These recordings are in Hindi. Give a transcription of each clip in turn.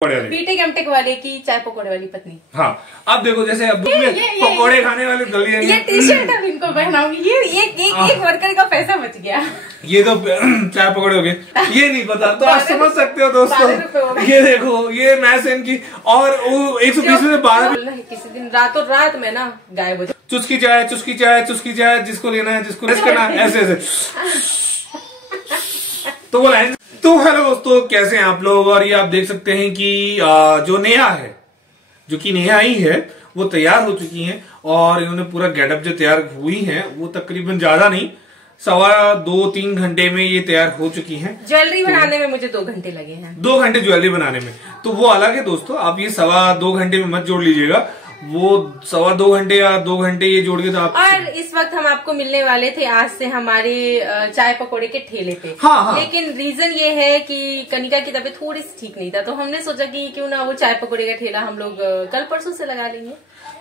बीटेक एमटेक वाले की चाय पकौड़े वाली पत्नी। हाँ, अब देखो जैसे अब पकौड़े खाने वाले गलियां, ये टी शर्ट अब इनको पहनाऊंगी, ये एक वर्कर का पैसा बच गया। ये तो चाय पकौड़े हो गए, ये नहीं पता तो आप समझ सकते हो दोस्तों। ये देखो ये मैस इनकी और वो 120 में 12 किसी दिन रातों रात में ना गायब हो जाए। चुस्की चाय चुस्की चाय चुस्की चाय, जिसको लेना है जिसको करना है ऐसे ऐसे तो वो लाइन। तो हेलो दोस्तों, कैसे हैं आप लोग। और ये आप देख सकते हैं कि जो नेहा है, जो कि नेहा ही है, वो तैयार हो चुकी हैं और इन्होंने पूरा गेटअप जो तैयार हुई है वो तकरीबन ज्यादा नहीं 2-3 घंटे में ये तैयार हो चुकी हैं। ज्वेलरी बनाने में मुझे 2 घंटे लगे हैं। 2 घंटे ज्वेलरी बनाने में, तो वो अलग है दोस्तों। आप ये 2.25 घंटे में मत जोड़ लीजिएगा, वो 2.25 घंटे या 2 घंटे ये जोड़ के तो आप। और इस वक्त हम आपको मिलने वाले थे आज से हमारे चाय पकौड़े के ठेले पे। हाँ। लेकिन रीजन ये है कि कनिका की तबीयत थोड़ी सी ठीक नहीं था, तो हमने सोचा कि क्यों ना वो चाय पकौड़े का ठेला हम लोग कल परसों से लगा लेंगे।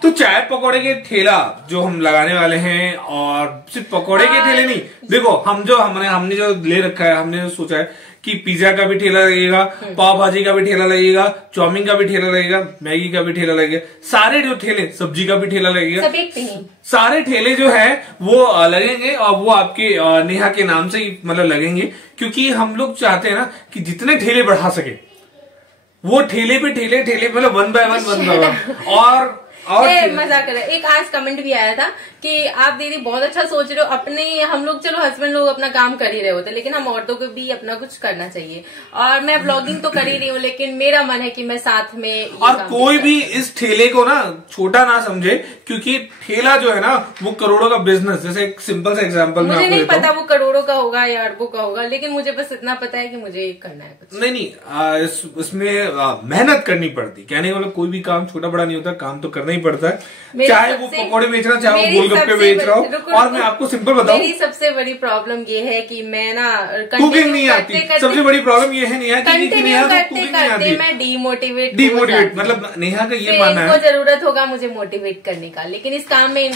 तो चाय पकौड़े के ठेला जो हम लगाने वाले हैं, और सिर्फ पकौड़े के ठेले नहीं, देखो हमने जो ले रखा है, हमने सोचा है कि पिज्जा का भी ठेला लगेगा, पाव भाजी का भी ठेला लगेगा, चाउमीन का भी ठेला लगेगा, मैगी का भी ठेला लगेगा, सारे जो ठेले, सब्जी का भी ठेला लगेगा, सब एक नहीं, सारे ठेले जो है वो लगेंगे और वो आपके नेहा के नाम से ही मतलब लगेंगे। क्योंकि हम लोग चाहते हैं ना कि जितने ठेले बढ़ा सके वो ठेले पे ठेले मतलब 1 by 1 और मजाक कर रहे। एक आज कमेंट भी आया था कि आप दीदी बहुत अच्छा सोच रहे हो, अपने हम लोग चलो हस्बैंड लोग अपना काम कर ही रहे होते, लेकिन हम औरतों को भी अपना कुछ करना चाहिए। और मैं व्लॉगिंग तो कर ही रही हूँ, लेकिन मेरा मन है कि मैं साथ में और कोई भी इस ठेले को ना छोटा ना समझे, क्योंकि ठेला जो है ना वो करोड़ों का बिजनेस। जैसे एक सिंपल सा एग्जाम्पल मुझे नहीं पता वो करोड़ों का होगा या अरबों का होगा, लेकिन मुझे बस इतना पता है कि मुझे करना है कुछ। नहीं, इसमें मेहनत करनी पड़ती। कहने का मतलब कोई भी काम छोटा बड़ा नहीं होता, काम तो करना ही पड़ता है। चाहे वो पकौड़े बेच रहा, चाहे वो गोलगप्पे बेच रहा हो। और मैं आपको सिंपल बताऊं, मेरी सबसे बड़ी प्रॉब्लम ये है कि मैं ना कुकिंग नहीं आती। सबसे बड़ी प्रॉब्लम ये है नेहा की करते मैं डिमोटिवेट मतलब नेहा का ये मानना है, इनको जरूरत होगा मुझे मोटिवेट करने का, लेकिन इस काम में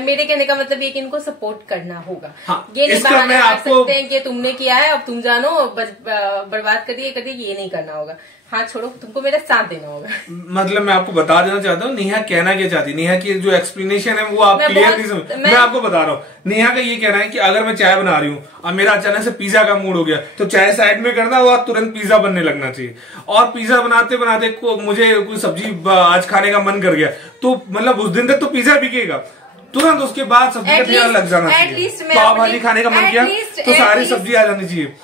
मेरे कहने का मतलब ये कि इनको सपोर्ट करना होगा। ये नहीं बहाने आ सकते हैं कि तुमने किया है अब तुम जानो बर्बाद कर दिए ये नहीं करना होगा। हाँ छोड़ो, तुमको मेरा साथ देना होगा। मतलब मैं आपको बता देना चाहता हूँ नेहा कहना क्या चाहती है। नेहा की जो एक्सप्लेनेशन है वो आप क्लियर नहीं समझ। मैं आपको बता रहा हूँ, नेहा का ये कहना है कि अगर मैं चाय बना रही हूँ और मेरा अचानक से पिज्जा का मूड हो गया, तो चाय साइड में करना और तुरंत पिज्जा बनने लगना चाहिए। और पिज्जा बनाते बनाते मुझे कोई सब्जी आज खाने का मन कर गया, तो मतलब उस दिन तक तो पिज्जा बिकेगा, तुरंत उसके बाद सब्जी का ठेला लग जाना चाहिए। पाव भाजी खाने का मन किया तो सारी सब्जी आ जानी चाहिए।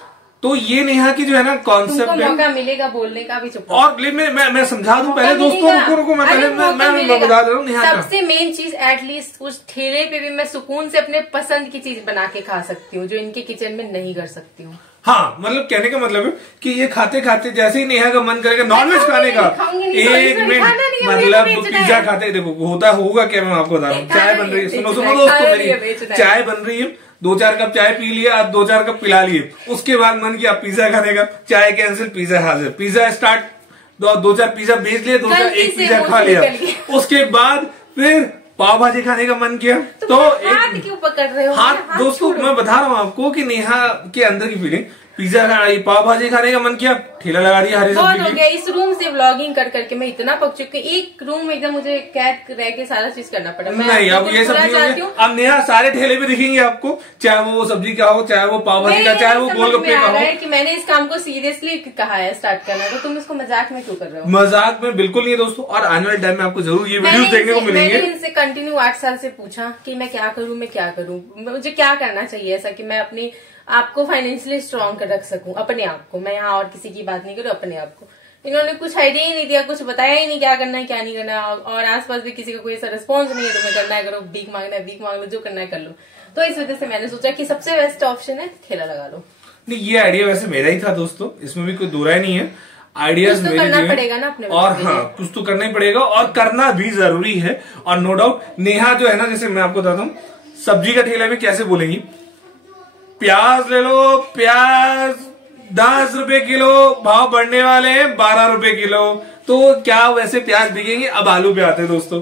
तो ये नेहा की जो है ना कॉन्सेप्ट है, मौका मिलेगा बोलने का भी। चुप और मैं समझा दूं पहले दोस्तों, रुको मैं पहले मैं बता दे रहा हूँ नेहा सबसे मेन चीज एटलीस्ट उस ठेले पे भी मैं सुकून से अपने पसंद की चीज बना के खा सकती हूँ, जो इनके किचन में नहीं कर सकती हूँ। हाँ, मतलब कहने का मतलब है कि ये खाते खाते जैसे ही नेहा का मन करेगा नॉनवेज खाने का, 1 मिनट मतलब पिज्जा खाते, देखो होगा क्या, मैं आपको बता रहा हूँ। चाय बन रही है, सुनो दोस्तों मेरी, चाय बन रही है, 2-4 कप चाय पी लिए, आप 2-4 कप पिला लिए, उसके बाद मन किया पिज्जा खाने का, चाय कैंसिल, पिज्जा हाजिर, पिज्जा स्टार्ट, 2-4 पिज्जा बेच लिए, 1 पिज्जा खा लिया, उसके बाद फिर पाव भाजी खाने का मन किया, तो हाथ क्यों पकड़ रहे हो? हाथ दोस्तों मैं बता रहा हूँ आपको कि नेहा के अंदर की फीलिंग, पिज्जा पाव भाजी खाने का मन किया, ठेला लगा दिया हरी सब्जी। बहुत हो गया इस रूम से व्लॉगिंग कर करके मैं इतना पक चुकी हूँ। एक रूम में एकदम मुझे कैद रह के सारा चीज करना पड़ा। नहीं, अब ये सब नहीं होगा। अब नेहा सारे ठेले पे दिखेंगे आपको, चाहे वो सब्जी का हो, चाहे वो पाव भाजी का, चाहे वो गोलगप्पे का हो। कि मैंने इस काम को सीरियसली कहा है स्टार्ट करना, तो तुम इसको मजाक में क्यों कर रहे हो? मजाक में बिल्कुल नहीं दोस्तों। और आने वाले टाइम में आपको जरूर ये वीडियोस देखने को मिलेंगे। मैंने इनसे कंटिन्यू 8 साल से पूछा कि मैं क्या करूँ, मुझे क्या करना चाहिए ऐसा कि मैं अपनी आपको फाइनेंशियली स्ट्रॉन्ग रख सकूं, अपने आप को। मैं यहाँ और किसी की बात नहीं करूँ, अपने आप को। इन्होंने कुछ आइडिया ही नहीं दिया, कुछ बताया ही नहीं क्या करना है क्या नहीं करना, और आसपास भी किसी का कोई ऐसा रिस्पॉन्स नहीं है तो मैं करना है करो, भीख मांगना है भीख मांग लो, जो करना है कर लो। तो इस वजह से मैंने सोचा कि सबसे बेस्ट ऑप्शन है ठेला लगा लो। नहीं, ये आइडिया वैसे मेरा ही था दोस्तों, इसमें भी कोई दो राय नहीं है। आइडियाज तो करना पड़ेगा ना अपने, और हाँ कुछ तो करना ही पड़ेगा और करना भी जरूरी है। और नो डाउट नेहा जो है ना, जैसे मैं आपको बताता हूँ, सब्जी का ठेला भी कैसे बोलेंगी, प्याज ले लो, प्याज 10 रुपए किलो, भाव बढ़ने वाले हैं 12 रुपए किलो। तो क्या वैसे प्याज बिकेंगे? अब आलू पे आते हैं दोस्तों।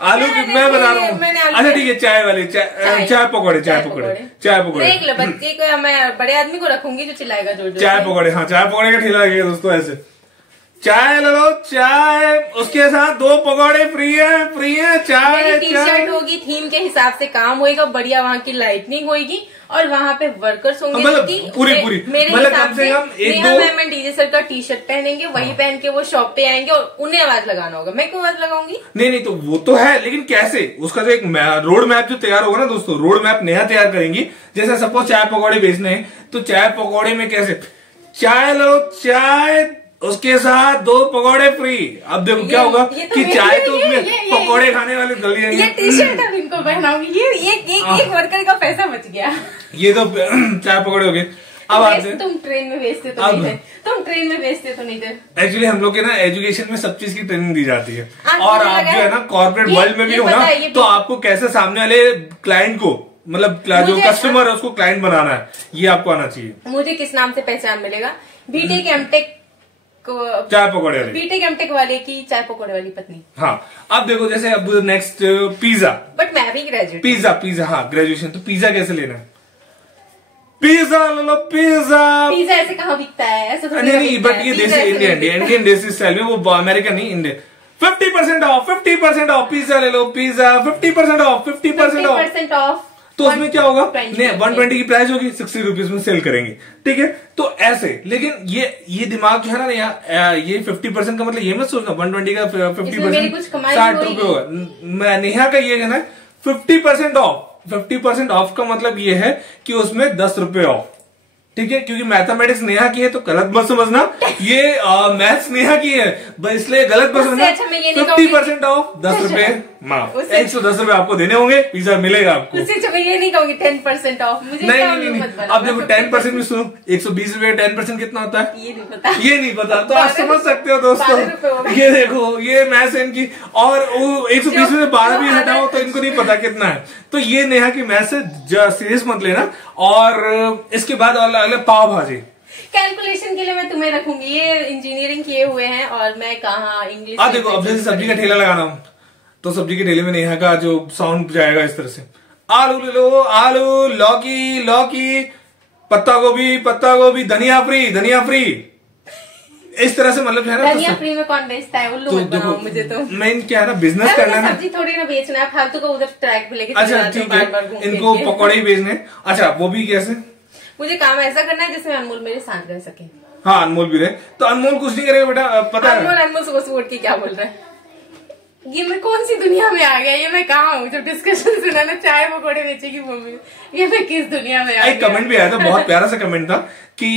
आलू की मैं बता रहा हूँ। अच्छा ठीक है, चाय वाले चाय पकौड़े देख लो बच्चे को, मैं बड़े आदमी को रखूंगी जो चिल्लाएगा जोर जोर। चाय पकौड़े, हाँ चाय पकौड़े का ठेला लगेगा दोस्तों ऐसे। चाय ले लो, चाय उसके साथ 2 पकौड़े फ्री है चाय। टी शर्ट होगी, थीम के हिसाब से काम होएगा, बढ़िया वहाँ की लाइटनिंग होगी और वहाँ पे वर्कर्स होंगे मतलब पूरी मेरे मतलब हिसाब कम से कम नेहा मैम डीजे सर का टी शर्ट पहनेंगे, वही पहन के वो शॉप पे आएंगे और उन्हें आवाज लगाना होगा। मैं क्यों आवाज लगाऊंगी? नहीं तो वो तो है, लेकिन कैसे उसका जो एक रोड मैप जो तैयार होगा ना दोस्तों, रोड मैप नेहा तैयार करेंगी। जैसे सपोज चाय पकौड़े बेचने हैं तो चाय पकौड़े में कैसे चाय लो, चाय उसके साथ 2 पकौड़े फ्री। अब देखो क्या होगा कि चाय तो पकौड़े खाने वाले गली ये टी शर्ट अब इनको पहनाऊंगी, ये एक वर्कर का पैसा बच गया। ये तो चाय पकौड़े हो गए। अब आते तुम ट्रेन में बेचते तो नहीं थे, तुम ट्रेन में बेचते तो नहीं थे। एक्चुअली हम लोग के ना एजुकेशन में सब चीज की ट्रेनिंग दी जाती है और आप जो है ना कॉर्पोरेट वर्ल्ड में भी हो ना तो आपको कैसे सामने वाले क्लाइंट को मतलब जो कस्टमर है उसको क्लाइंट बनाना है, ये आपको आना चाहिए। मुझे किस नाम से पहचान मिलेगा? बीटेक एमटेक चाय पकौड़े वाले, बीटेक एमटेक वाले की चाय पकौड़े वाली पत्नी। हाँ अब देखो जैसे अब नेक्स्ट पिज्जा, बट मैं भी ग्रेजुएट। पिज्जा हाँ ग्रेजुएशन, तो पिज्जा कैसे लेना है? पिज्जा ले लो, पिज्जा ऐसे कहाँ बिकता है? ऐसे तो नहीं बट ये देसी इंडियन देसी स्टाइल में, वो अमेरिका नहीं इंडियन। 50% ऑफ पिज्जा ले लो, पिज्जा 50% ऑफ। तो उसमें क्या होगा? 120 की प्राइस होगी, 60 रुपीज में सेल करेंगे, ठीक है। तो ऐसे, लेकिन ये दिमाग जो है ना ये 50% का मतलब ये मत सोचना 120 का 50% 60 रुपए होगा। नेहा का ये है ना 50% ऑफ का मतलब ये है कि उसमें 10 रुपए ऑफ, ठीक है। क्योंकि मैथमेटिक्स नेहा की है तो गलत मत समझना, ये मैथ्स नेहा की है इसलिए गलत मत समझना। 50% ऑफ 10 रुपए माफ, 110 रुपए आपको देने होंगे, पिज्जा मिलेगा आपको। मैं ये नहीं कहूंगी 10% ऑफ। नहीं अब देखो 10% में सुनो, 120 रुपए 10% कितना होता है ये नहीं पता तो आप समझ सकते हो दोस्तों। ये देखो ये मैथ्स इनकी, और 120 में 12 भी हटाओ तो इनको नहीं पता कितना है। तो ये नेहा की मैथ्स से सीरियस मत लेना। और इसके बाद अलग पाव भाजी कैलकुलेशन के लिए मैं तुम्हें रखूंगी, ये इंजीनियरिंग किए हुए हैं और मैं कहाँ इंग्लिश। देखो अब जैसे सब्जी का ठेला लगाना हो तो सब्जी के ठेले में नेहा का जो साउंड जाएगा इस तरह से, आलू ले लो, आलू, लौकी, पत्ता गोभी, धनिया फ्री, इस तरह से मतलब है ना। धनिया फ्री में कौन बेचता है? उल्लू मत बनाओ मुझे। तो मेन क्या है ना, बिजनेस करना है, सब्जी थोड़ी ना बेचना है, फालतू को उधर ट्रैक पे लेके। अच्छा ठीक है, इनको पकौड़े ही बेचने। अच्छा वो भी कैसे? मुझे काम ऐसा करना है जिसमें अनमोल मेरे साथ रह सके। हाँ अनमोल भी रहे, तो अनमोल कुछ नहीं करेगा बेटा, पता है अनमोल सुबह सुबह उठ के क्या बोल रहा है? ये मैं कौन सी दुनिया में आ गया? ये मैं कहाँ हूँ? जो डिस्कशन सुना ना चाय पकौड़े बेचेगी मम्मी, ये मैं किस दुनिया में आ गया? एक कमेंट भी आया था, बहुत प्यारा सा कमेंट था कि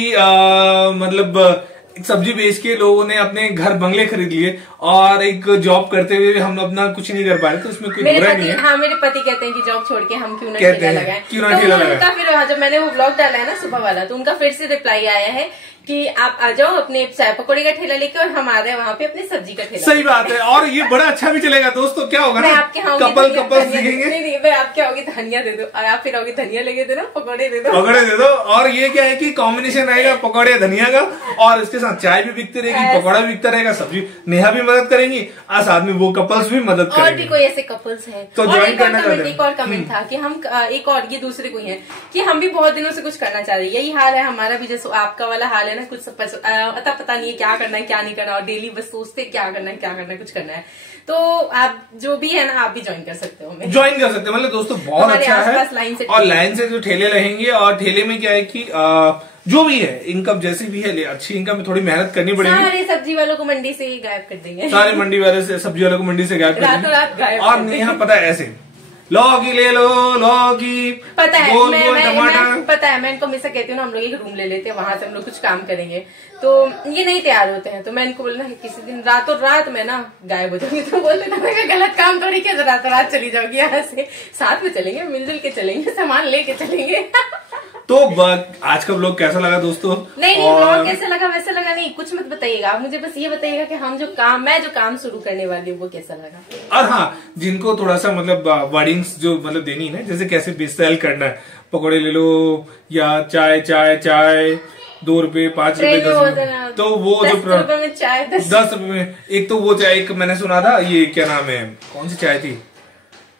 मतलब सब्जी बेच के लोगों ने अपने घर बंगले खरीद लिए और एक जॉब करते हुए हम अपना कुछ नहीं कर पा रहे, तो उसमें कोई बुरा नहीं है। हाँ मेरे पति कहते हैं कि जॉब छोड़ के हम क्यों ना ठेला लगाएं। उनका फिर जब मैंने वो ब्लॉग डाला है ना सुबह वाला, तो उनका फिर से रिप्लाई आया है कि आप आ जाओ अपने चाय पकौड़े का ठेला लेके और हम आ रहे हैं वहाँ पे अपने सब्जी का ठेला। सही बात है, और ये बड़ा अच्छा भी चलेगा दोस्तों। क्या होगा ना, कपल दिखेंगे। नहीं मैं आपके आओगे धनिया दे दो और आप फिर आओगे धनिया लेके दे दो, पकौड़े दे दो। और ये क्या है कि कॉम्बिनेशन रहेगा पकौड़े धनिया का, और इसके साथ चाय भी बिकती रहेगी, पकौड़ा भी बिकता रहेगा, सब्जी नेहा भी मदद करेंगी और साथ में वो कपल्स भी मदद करेंगे। और भी कोई ऐसे कपल्स हैं तो ज्वाइन करना चाहते हैं। एक और कमेंट था कि हम एक और ये दूसरे कोई है कि हम भी बहुत दिनों से कुछ करना चाह रहे हैं। यही हाल है हमारा भी, जैसे आपका वाला हाल है ना, कुछ पता नहीं है क्या करना है क्या नहीं करना, और डेली बस सोचते क्या करना है कुछ करना है। तो आप जो भी है ना आप भी ज्वाइन कर सकते हो, ज्वाइन कर सकते हो। मतलब दोस्तों बहुत अच्छा है, और लाइन से जो ठेले रहेंगे, और ठेले में क्या है कि जो भी है इनकम जैसी भी है अच्छी इनकम में थोड़ी मेहनत करनी पड़ेगी। सारे सब्जी वालों को मंडी से ही गायब कर देंगे, सारे मंडी वाले से सब्जी वालों को मंडी से गायब कर देंगे। और नेहा पता है ऐसे लौकी ले लो, लौकी पता है पता है मैं इनको हमेशा कहती हूँ ना, हम लोग एक रूम ले लेते हैं, वहां से हम लोग कुछ काम करेंगे, तो ये नहीं तैयार होते हैं। तो मैं इनको बोलना है किसी दिन रातों रात में ना गायब हो जाऊंगी, तो बोलते ना गलत काम थोड़ी किया, रातों रात चली जाओगी यहाँ से। साथ में चलेंगे, मिलजुल के चलेंगे, सामान लेके चलेंगे। तो आज का व्लॉग कैसा लगा दोस्तों? नहीं व्लॉग कैसा लगा वैसा लगा नहीं, कुछ मत बताइएगा आप मुझे, बस ये बताइएगा कि मैं जो काम शुरू करने वाली हूँ वो कैसा लगा। और हाँ, जिनको थोड़ा सा मतलब वर्डिंग्स जो मतलब देनी है ना, जैसे कैसे सेल करना है, पकौड़े ले लो या चाय 2 रुपए 5 रुपए 10 रुपए, तो वो जो 10 रुपए में चाय 10 रुपए में एक तो वो चाय, एक मैंने सुना था ये क्या नाम है, कौन सी चाय थी,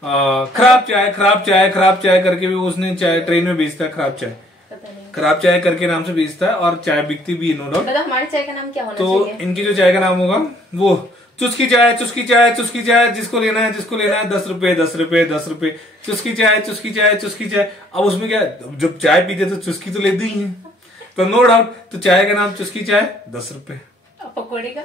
खराब चाय करके भी उसने चाय ट्रेन में बेचता है खराब चाय। खराब चाय करके नाम से बेचता है और चाय बिकती भी नो डाउट। हमारे चाय का नाम क्या होना चाहिए? तो इनकी जो चाय का नाम होगा वो चुस्की चाय, चुस्की चाय, चुस्की चाय, जिसको लेना है 10 रुपए 10 रुपए 10 रुपए, चुस्की चाय, चुस्की चाय, चुस्की चाय। अब उसमें क्या, जब चाय पीते तो चुस्की तो लेते ही है, तो नो डाउट तो चाय का नाम चुस्की चाय 10 रुपए। पकौड़े का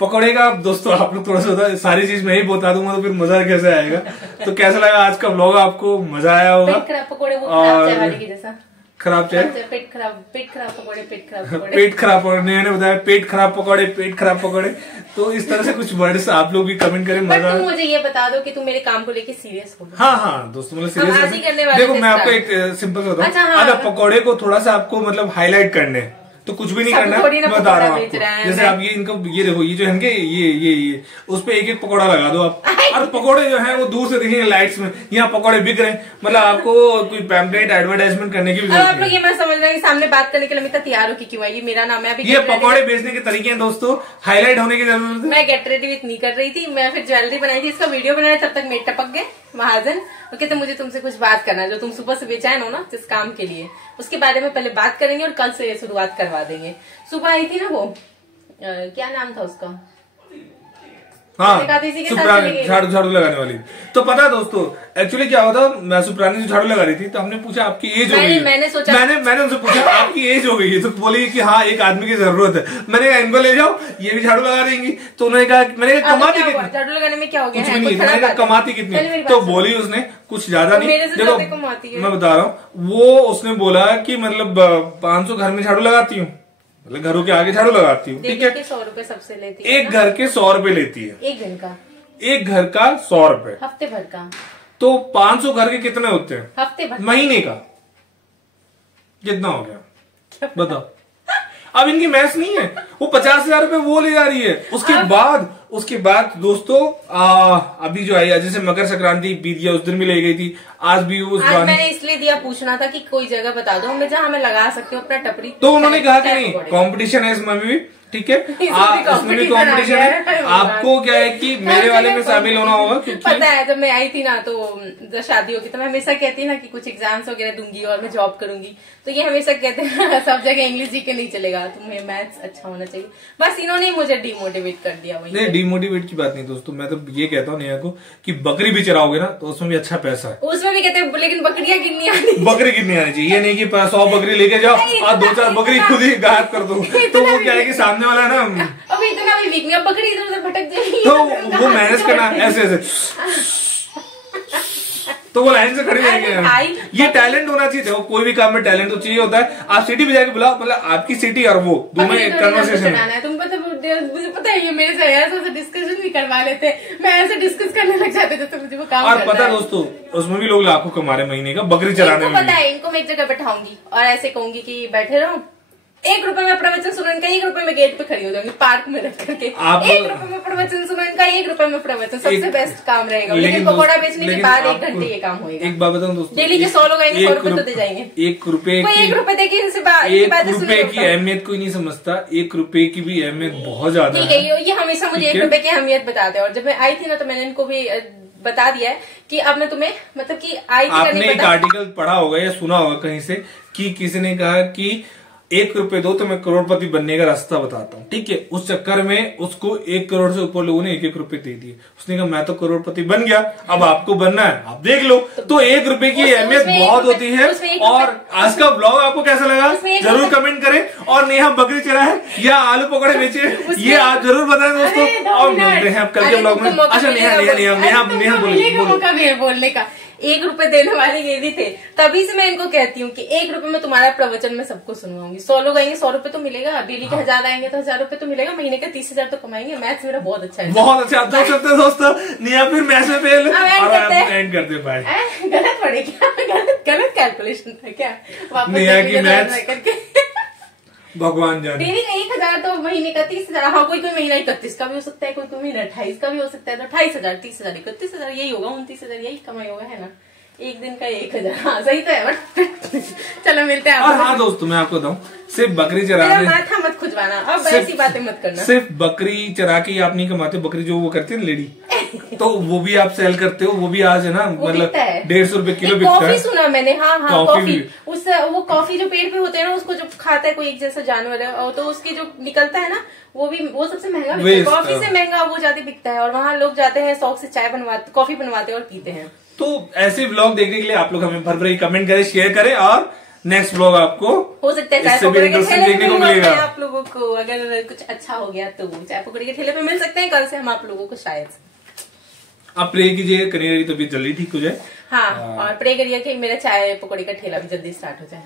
पकौड़े का दोस्तों आप लोग थोड़ा सा सारी चीज मैं ही बता दूंगा तो फिर मजा कैसे आएगा। तो कैसा लगा आज का व्लॉग, आपको मजा आया होगा। पकौड़े वो खराब चाय वाले के जैसा, खराब चाय, पेट खराब पकौड़े, पेट खराब पकौड़े। ने बताया पेट खराब पकौड़े। तो इस तरह से कुछ वर्ड्स आप लोग भी कमेंट करें। मजा तुम मुझे ये बता दो कि तुम मेरे काम को लेके सीरियस हो। हाँ दोस्तों, मतलब सीरियस। देखो मैं आपको एक सिंपल बताऊँ, अगर पकौड़े को थोड़ा सा आपको मतलब हाईलाइट करने तो कुछ भी नहीं करना, मैं बता रहा हूँ आपको। जैसे आप ये इनको ये देखो, ये जो है ये उस पे एक पकौड़ा लगा दो आप, और पकौड़े जो है वो दूर से दिखेंगे लाइट्स में, यहाँ पकौड़े बिक रहे हैं। मतलब आपको कोई पैम्पलेट एडवर्टाइजमेंट करने की भी जरूरत नहीं। आप लोग ये मैं समझ रहे हैं कि सामने बात करने के लिए मैं तैयार हूँ कि क्यों ये मेरा नाम है। अभी ये पकौड़े बेचने के तरीके हैं दोस्तों, हाईलाइट होने की जरूरत है। मैं गेट रेडी विथ नहीं कर रही थी, मैं फिर ज्वेलरी बनाई थी, इसका वीडियो बनाया, तब तक मेरे टपक गए महाजन। वो कहते मुझे तुमसे कुछ बात करना है, जो तुम सुबह से बेचैन हो ना जिस काम के लिए, उसके बारे में पहले बात करेंगे और कल से शुरुआत करवा देंगे। सुबह आई थी ना वो क्या नाम था उसका, हाँ झाड़ू लगाने वाली। तो पता है दोस्तों एक्चुअली क्या होता, मैं सुप्रानी जो झाड़ू लगा रही थी तो हमने पूछा आपकी एज हो गई है। मैंने उनसे पूछा आपकी एज हो गई है, तो बोली कि हाँ एक आदमी की जरूरत है। मैंने कहा इनको ले जाओ, ये भी झाड़ू लगा देंगी। तो उन्होंने कहा, मैंने कहा कमाती कितनी, झाड़ू लगाने में क्या हो गया, कुछ भी नहीं, मैंने कहा कमाती कितनी, तो बोली उसने कुछ ज्यादा नहीं। देखो मैं बता रहा हूँ, वो उसने बोला कि मतलब 500 घर में झाड़ू लगाती हूँ, मतलब घरों के आगे झाड़ू लगाती हूँ, ठीक है। 100 रुपए सबसे लेती है, एक घर के 100 रुपए लेती है, एक दिन का, एक घर का 100 रुपए, हफ्ते भर का। तो 500 घर के कितने होते हैं हफ्ते भर, महीने का कितना हो गया बताओ। अब इनकी मैथ्स नहीं है, वो 50,000 रुपए वो ले जा रही है। उसके बाद दोस्तों अभी जो आई, जैसे मकर संक्रांति बीत गया, उस दिन भी ले गई थी, आज भी उस आज मैंने इसलिए दिया पूछना था कि कोई जगह बता दो हमें जहाँ मैं लगा सकती हूँ अपना टपरी। तो उन्होंने कहा कि नहीं कंपटीशन है इसमें भी, ठीक है, इसमें भी कंपटीशन है। आपको क्या है कि मेरे वाले में शामिल होना होगा। पता है जब मैं आई थी ना, तो जब शादी होगी तो मैं हमेशा कहती ना कि कुछ एग्जाम्स वगैरह दूंगी और मैं जॉब करूंगी, तो ये हमेशा कहते हैं सब जगह इंग्लिश जी के नहीं चलेगा, तुम्हें मैथ्स अच्छा होना चाहिए। बस इन्होंने मुझे डिमोटिवेट कर दिया। वही नहीं, डिमोटिवेट की बात नहीं दोस्तों, मैं तो ये कहता हूँ नेहा को कि बकरी भी चराओगे ना तो उसमें भी अच्छा पैसा है। उसमें भी कहते हैं लेकिन बकरियां कितनी आनी, बकरी कितनी आनी चाहिए। ये नहीं कि 100 बकरी लेके जाओ और 2-4 बकरी खुद ही गायब कर दो, तो वो क्या है कि सामने वाला ना अभी इतना भी वीक नहीं, बकरी इधर उधर भटक जाएगी, तो वो मैनेज करना ऐसे तो वो लाइन से खड़ी रहेंगे। ये टैलेंट होना चाहिए, देखो कोई भी काम में टैलेंट तो चाहिए होता है। आप सिटी पे जाके बुलाओ, मतलब आपकी सिटी और वो दोनों एक कन्वर्सेशन है। तुम मुझे पता है, ये मेरे से ऐसा डिस्कशन भी करवा लेते, मैं ऐसे डिस्कस करने लग जाते थे, तो मुझे वो काम और पता है दोस्तों उसमें भी लोग लाखों कमा रहे महीने का बकरी चराने में। पता है इनको मैं एक जगह बैठाऊंगी और ऐसे कहूंगी कि बैठे रहो, 1 रुपए में प्रवचन सुनो इनका, 1 रुपए में गेट पे खड़ी हो जाऊंगी पार्क में रख करके, 1 रुपए में प्रवचन सुनो इनका, 1 रुपए में प्रवचन, सबसे बेस्ट काम रहेगा। लेकिन पकौड़ा बेचने के बाद 1 घंटे ये काम होगा। एक बात बताऊं दोस्तों, डेली के 100 लोग आएंगे, 100 रुपए तो दे जाएंगे। 1 रुपए की 1 रुपए देखिए, 1 रुपए की अहमियत कोई नहीं समझता, 1 रुपए की भी अहमियत बहुत ज्यादा है। ये हमेशा मुझे 1 रुपए की अहमियत बताते हैं। और जब मैं आई थी ना तो मैंने इनको भी बता दिया है कि अब मैं तुम्हें मतलब कि आई थी, आपने एक आर्टिकल पढ़ा होगा या सुना होगा कहीं से कि किसी ने कहा कि 1 रुपए दो तो मैं करोड़पति बनने का रास्ता बताता हूँ, ठीक है। उस चक्कर में उसको 1 करोड़ से ऊपर लोगों ने 1-1 रुपए दे दिए। उसने कहा मैं तो करोड़पति बन गया, अब आपको बनना है, आप देख लो। तो 1 रुपए की अहमियत बहुत होती है। और आज का ब्लॉग आपको कैसा लगा जरूर कमेंट करें। और नेहा बकरी चरा है या आलू पकौड़े बेचे, ये आप जरूर बताएं दोस्तों। और मिलते हैं आप कल के ब्लॉग में। अच्छा नेहा बोलने का 1 रुपए देने वाले ये भी थे, तभी से मैं इनको कहती हूँ कि 1 रुपए में तुम्हारा प्रवचन मैं सबको सुनवाऊंगी। 100 लोग आएंगे, 100 रुपए तो मिलेगा, डेली के 1000 आएंगे तो 1000 रुपए तो मिलेगा, महीने का 30,000 तो कमाएंगे। मैथ्स मेरा बहुत अच्छा है, बहुत अच्छा। आप देख सकते हैं दोस्तों, नेहा फिर मैथ्स में फेल एंड करते हैं। बाय। गलत पड़े क्या, गलत कैलकुलेशन था क्या नेहा की मैथ्स करके भगवान जाने। डेली का 1000 तो महीने का 30,000। हाँ कोई महीना 31 का भी हो सकता है, कोई महीना 28 का भी हो सकता है, तो 28,000 30,000 31,000 यही होगा, 29,000 यही कमाई होगा, है ना। एक दिन का 1,000। हाँ सही तो है, बट चलो मिलते हैं। और हाँ दोस्तों मैं आपको बताऊँ, सिर्फ बकरी चराने माथा मत खुजवाना, अब ऐसी बातें मत करना। सिर्फ बकरी चरा के आप नहीं कमाते, बकरी जो वो करती है लेडी तो वो भी आप सेल करते हो, वो भी आज है ना, मतलब 150 रुपए किलो बिकता है। कॉफी सुना मैंने, हाँ कॉफी, उससे वो कॉफी जो पेड़ पे होते हैं ना, उसको जो खाता है कोई एक जैसा जानवर है, तो उसके जो निकलता है ना, वो सबसे महंगा बिकता है, कॉफी से महंगा वो ज्यादा बिकता है। और वहाँ लोग जाते हैं शौक से चाय बनवाते, कॉफी बनवाते हैं और पीते हैं। तो ऐसे व्लॉग देखने के लिए आप लोग हमें भर कमेंट करें, शेयर करें, और नेक्स्ट व्लॉग आपको हो सकता है चाय पकौड़े के ठेले पे मिलेगा आप लोगों को। अगर कुछ अच्छा हो गया तो चाय पकौड़े के ठेले पे मिल सकते हैं कल से हम आप लोगों को शायद। आप प्रे कीजिए कन्हैया की तबीयत जल्दी ठीक हो जाए। हाँ, और प्रे करिए कि मेरा चाय पकौड़े का ठेला भी जल्दी स्टार्ट हो जाए।